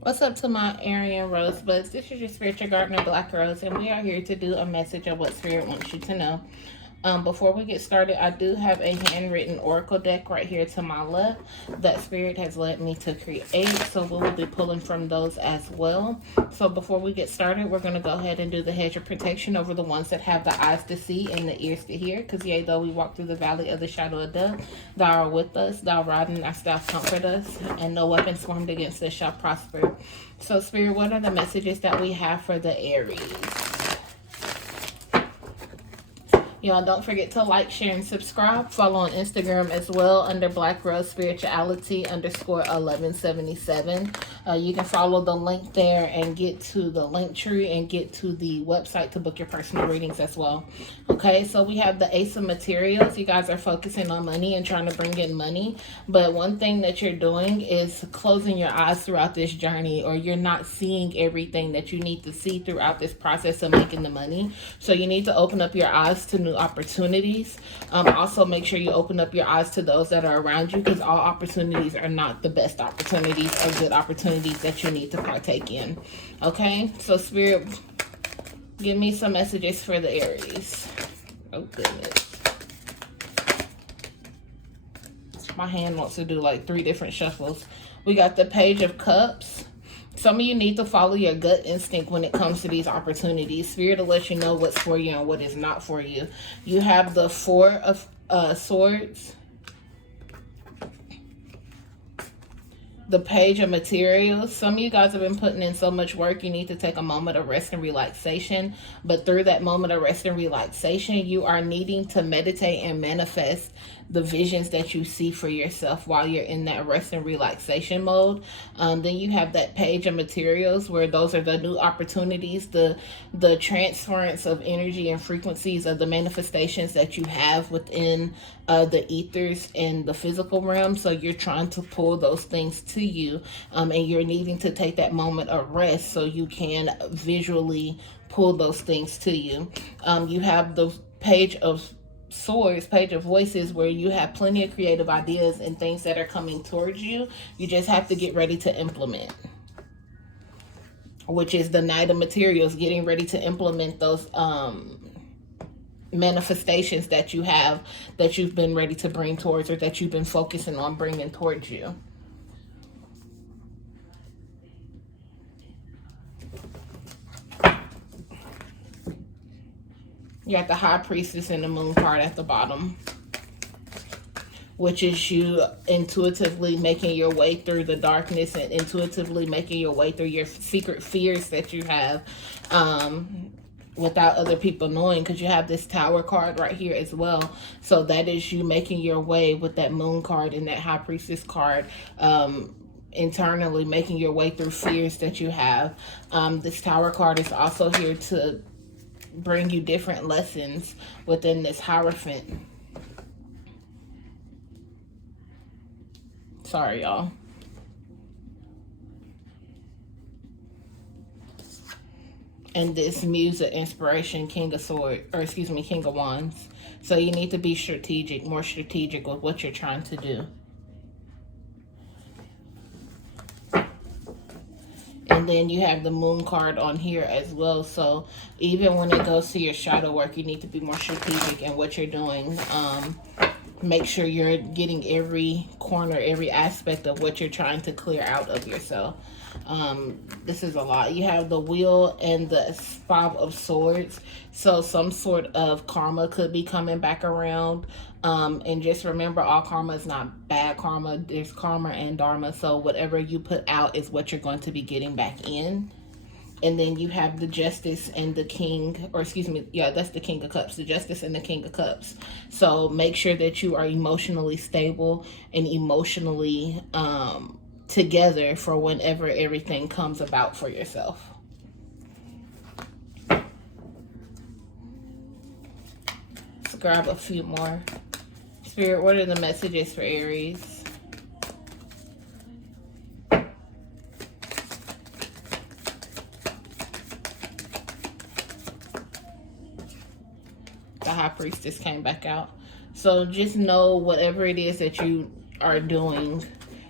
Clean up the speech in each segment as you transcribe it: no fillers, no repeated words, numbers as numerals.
What's up to my Aryan Rosebuds? This is your spiritual gardener, Black Rose, and we are here to do a message of what Spirit wants you to know. Before we get started, I do have a handwritten oracle deck right here to my left that Spirit has led me to create, so we will be pulling from those as well. So before we get started, we're going to go ahead and do the hedge of protection over the ones that have the eyes to see and the ears to hear, because yea, though we walk through the valley of the shadow of death, thou art with us, thou rod and thy staff comfort us, and no weapon formed against us shall prosper. So Spirit, what are the messages that we have for the Aries? Y'all don't forget to like, share, and subscribe. Follow on Instagram as well under Black Rose Spirituality _1177. You can follow the link there and get to the link tree and get to the website to book your personal readings as well. Okay, so we have the Ace of Materials. You guys are focusing on money and trying to bring in money. But one thing that you're doing is closing your eyes throughout this journey, or you're not seeing everything that you need to see throughout this process of making the money. So you need to open up your eyes to new opportunities. Also make sure you open up your eyes to those that are around you, because all opportunities are not the best opportunities or good opportunities that you need to partake in. Okay, so Spirit, give me some messages for the Aries. Oh goodness, my hand wants to do like 3 different shuffles. We got the Page of Cups. Some of you need to follow your gut instinct when it comes to these opportunities. Spirit will let you know what's for you and what is not for you. You have the Four of Swords, the Page of Materials. Some of you guys have been putting in so much work, you need to take a moment of rest and relaxation. But through that moment of rest and relaxation, you are needing to meditate and manifest the visions that you see for yourself while you're in that rest and relaxation mode. Then you have that Page of Materials, where those are the new opportunities, the transference of energy and frequencies of the manifestations that you have within the ethers and the physical realm. So you're trying to pull those things to you, and you're needing to take that moment of rest so you can visually pull those things to you. You have the Page of Swords, Page of Voices, where you have plenty of creative ideas and things that are coming towards you. You just have to get ready to implement, which is the Knight of Materials, getting ready to implement those manifestations that you have, that you've been ready to bring towards, or that you've been focusing on bringing towards you. You got the High Priestess and the Moon card at the bottom, which is you intuitively making your way through the darkness and intuitively making your way through your secret fears that you have, without other people knowing, because you have this Tower card right here as well. So that is you making your way with that Moon card and that High Priestess card, internally making your way through fears that you have. This Tower card is also here to bring you different lessons within this Hierophant. Sorry, y'all. And this Muse of Inspiration, King of Swords, or excuse me, King of Wands. So you need to be strategic, more strategic with what you're trying to do. And then you have the Moon card on here as well. So even when it goes to your shadow work, you need to be more strategic in what you're doing. Make sure you're getting every corner, every aspect of what you're trying to clear out of yourself. This is a lot. You have the Wheel and the 5 of Swords. So some sort of karma could be coming back around. And just remember, all karma is not bad karma. There's karma and dharma. So whatever you put out is what you're going to be getting back in. And then you have the Justice and the King, or excuse me, yeah, that's the King of Cups, the Justice and the King of Cups. So make sure that you are emotionally stable and emotionally together for whenever everything comes about for yourself. Let's grab a few more. Spirit, what are the messages for Aries? The High Priestess came back out. So just know whatever it is that you are doing,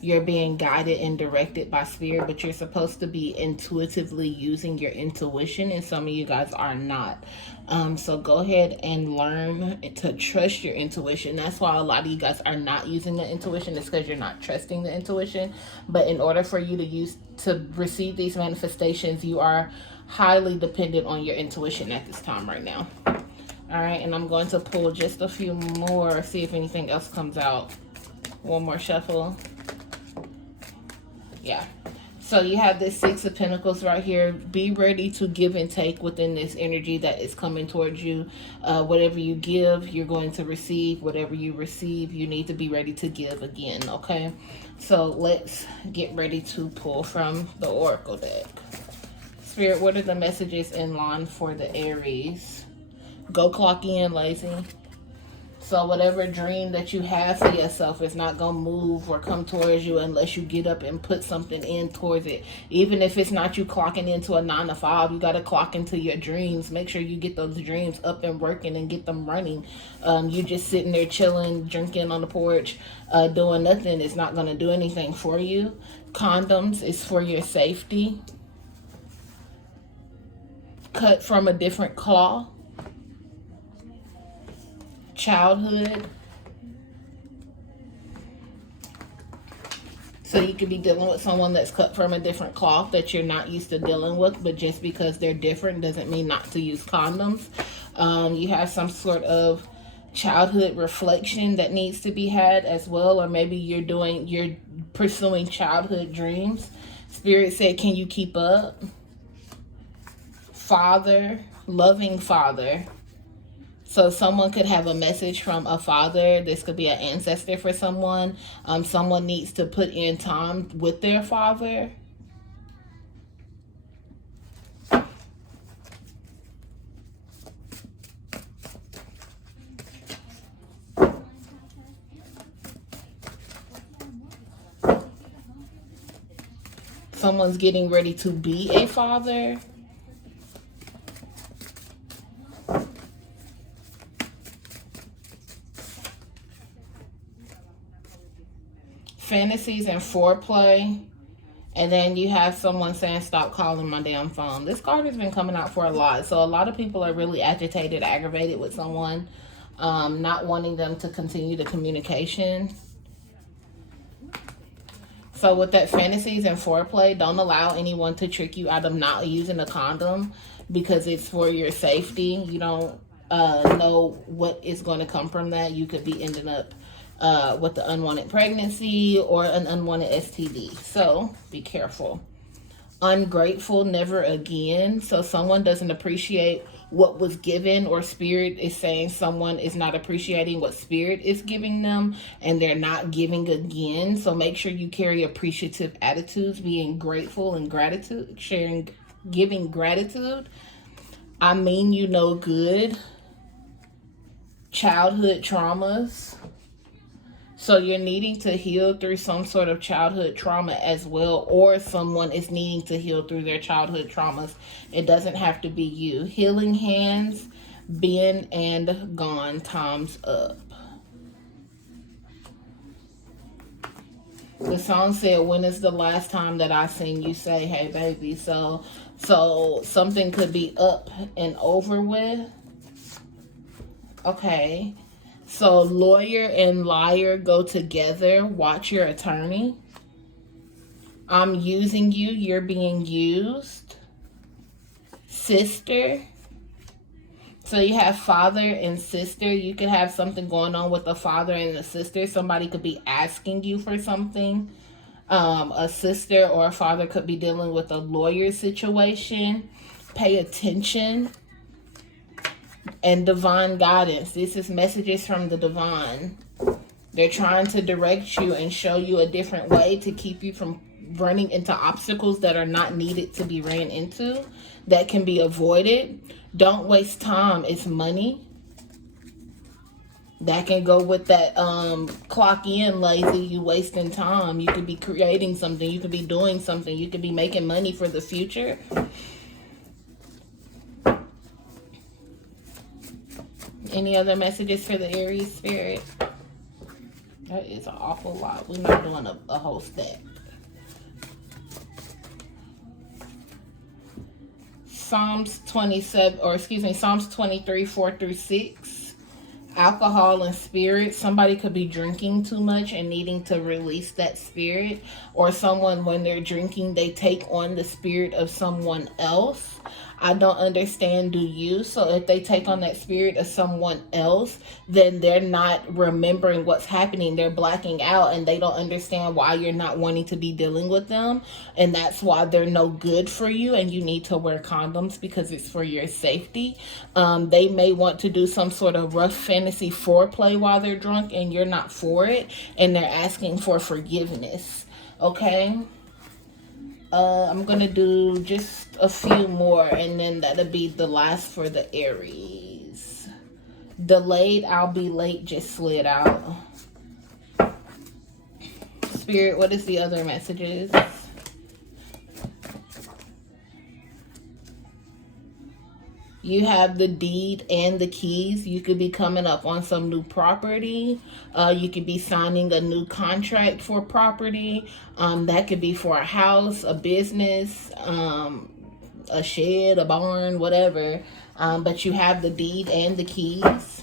you're being guided and directed by spirit, but you're supposed to be intuitively using your intuition, and some of you guys are not. So go ahead and learn to trust your intuition. That's why a lot of you guys are not using the intuition. It's because you're not trusting the intuition. But in order for you to receive these manifestations, you are highly dependent on your intuition at this time right now. All right, and I'm going to pull just a few more, see if anything else comes out. One more shuffle. Yeah. So you have this Six of Pentacles right here. Be ready to give and take within this energy that is coming towards you. Whatever you give, you're going to receive. Whatever you receive, you need to be ready to give again, okay? So let's get ready to pull from the Oracle deck. Spirit, what are the messages in line for the Aries? Go clock in, lazy. So whatever dream that you have for yourself is not going to move or come towards you unless you get up and put something in towards it. Even if it's not you clocking into a 9 to 5, you got to clock into your dreams. Make sure you get those dreams up and working and get them running. You just sitting there chilling, drinking on the porch, doing nothing is not going to do anything for you. Condoms is for your safety. Cut from a different cloth. Childhood. So you could be dealing with someone that's cut from a different cloth that you're not used to dealing with, but just because they're different doesn't mean not to use condoms. You have some sort of childhood reflection that needs to be had as well, or maybe you're pursuing childhood dreams. Spirit said, can you keep up? Father, loving father. So someone could have a message from a father. This could be an ancestor for someone. Someone needs to put in time with their father. Someone's getting ready to be a father. Fantasies and foreplay. And then you have someone saying, stop calling my damn phone. This card has been coming out for a lot. So a lot of people are really agitated, aggravated with someone, not wanting them to continue the communication. So with that fantasies and foreplay, don't allow anyone to trick you out of not using a condom because it's for your safety. You don't know what is going to come from that. You could be ending up with the unwanted pregnancy or an unwanted STD. So be careful. Ungrateful, never again. So someone doesn't appreciate what was given, or spirit is saying someone is not appreciating what spirit is giving them and they're not giving again. So make sure you carry appreciative attitudes, being grateful and gratitude, giving gratitude. I mean, you know, good. Childhood traumas. So you're needing to heal through some sort of childhood trauma as well, or someone is needing to heal through their childhood traumas. It doesn't have to be you. Healing hands, been and gone, time's up. The song said, when is the last time that I seen you say, hey baby? So something could be up and over with. Okay. So lawyer and liar go together. Watch your attorney. I'm using you. You're being used. Sister. So you have father and sister. You could have something going on with a father and a sister. Somebody could be asking you for something. A sister or a father could be dealing with a lawyer situation. Pay attention. And divine guidance. This is messages from the divine. They're trying to direct you and show you a different way to keep you from running into obstacles that are not needed to be ran into, that can be avoided. Don't waste time. It's money. That can go with that clock in, lazy. You wasting time. You could be creating something. You could be doing something. You could be making money for the future. Any other messages for the Aries spirit? That is an awful lot. We're not doing a whole stack. Psalms 23, 4 through 6. Alcohol and spirit. Somebody could be drinking too much and needing to release that spirit. Or someone, when they're drinking, they take on the spirit of someone else. I don't understand, do you? So if they take on that spirit of someone else, then they're not remembering what's happening. They're blacking out and they don't understand why you're not wanting to be dealing with them. And that's why they're no good for you, and you need to wear condoms because it's for your safety. They may want to do some sort of rough fantasy foreplay while they're drunk and you're not for it, and they're asking for forgiveness. Okay? I'm gonna do just a few more, and then that'll be the last for the Aries. Delayed, I'll be late, just slid out. Spirit, what is the other messages? You have the deed and the keys. You could be coming up on some new property. You could be signing a new contract for property. That could be for a house, a business, a shed, a barn, whatever. But you have the deed and the keys.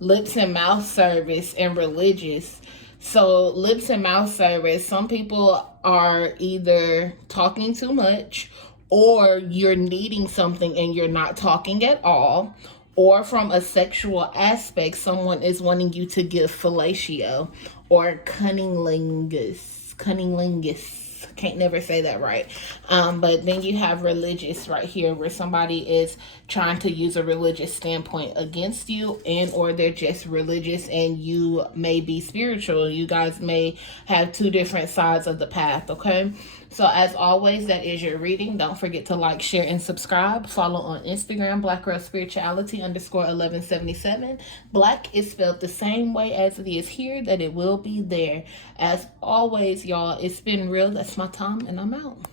Lips and mouth service and religious. So lips and mouth service, some people are either talking too much, or you're needing something and you're not talking at all. Or from a sexual aspect, someone is wanting you to give fellatio or cunnilingus. Can't never say that right. But then you have religious right here, where somebody is trying to use a religious standpoint against you, and or they're just religious and you may be spiritual. You guys may have two different sides of the path, okay? So as always, that is your reading. Don't forget to like, share, and subscribe. Follow on Instagram, BlaqueRoseSpirituality_1177. Black is spelled the same way as it is here, that it will be there. As always, y'all, it's been real. That's my time, and I'm out.